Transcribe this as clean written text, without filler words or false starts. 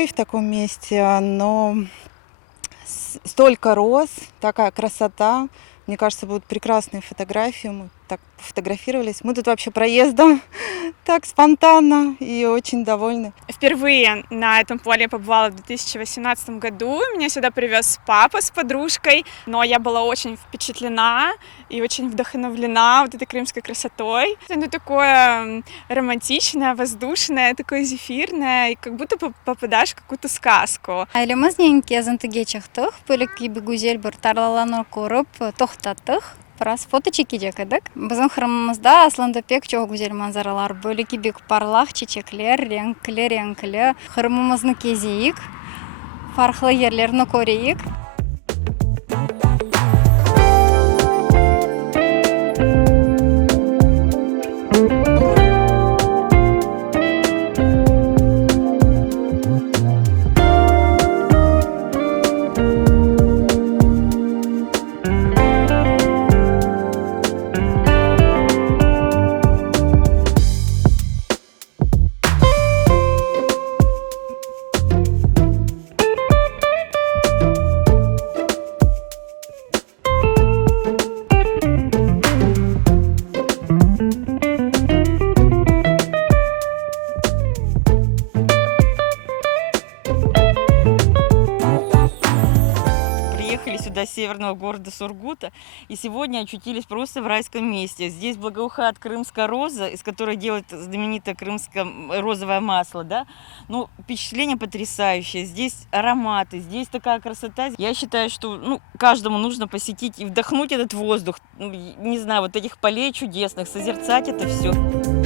впервые в таком месте, но столько роз, такая красота. Мне кажется, будут прекрасные фотографии. Мы так фотографировались. Мы тут вообще проездом так спонтанно и очень довольны. Впервые на этом поле я побывала в 2018 году. Меня сюда привез папа с подружкой, но я была очень впечатлена и очень вдохновлена вот этой крымской красотой. Оно такое романтичное, воздушное, такое зефирное, и как будто попадаешь в какую-то сказку. Айлемыз ненке язынтыге чыктык, бөлек киби гүзел бир тарлаланы көрүп токтоттук. Біраз фото чекиде кедик. Биздин Кырымыбызда аслында пек чоң гүзел манзаралар, бөлек бик парлак чечеклер, реңкле. Кырымыбызны кезейик, фарклы жерлерин көрейик. Приехали сюда с северного города Сургута и сегодня очутились просто в райском месте. Здесь благоухает крымская роза, из которой делают знаменитое крымское розовое масло, да? Ну, впечатление потрясающее. Здесь ароматы, здесь такая красота. Я считаю, что каждому нужно посетить и вдохнуть этот воздух, не знаю, вот этих полей чудесных, созерцать это все.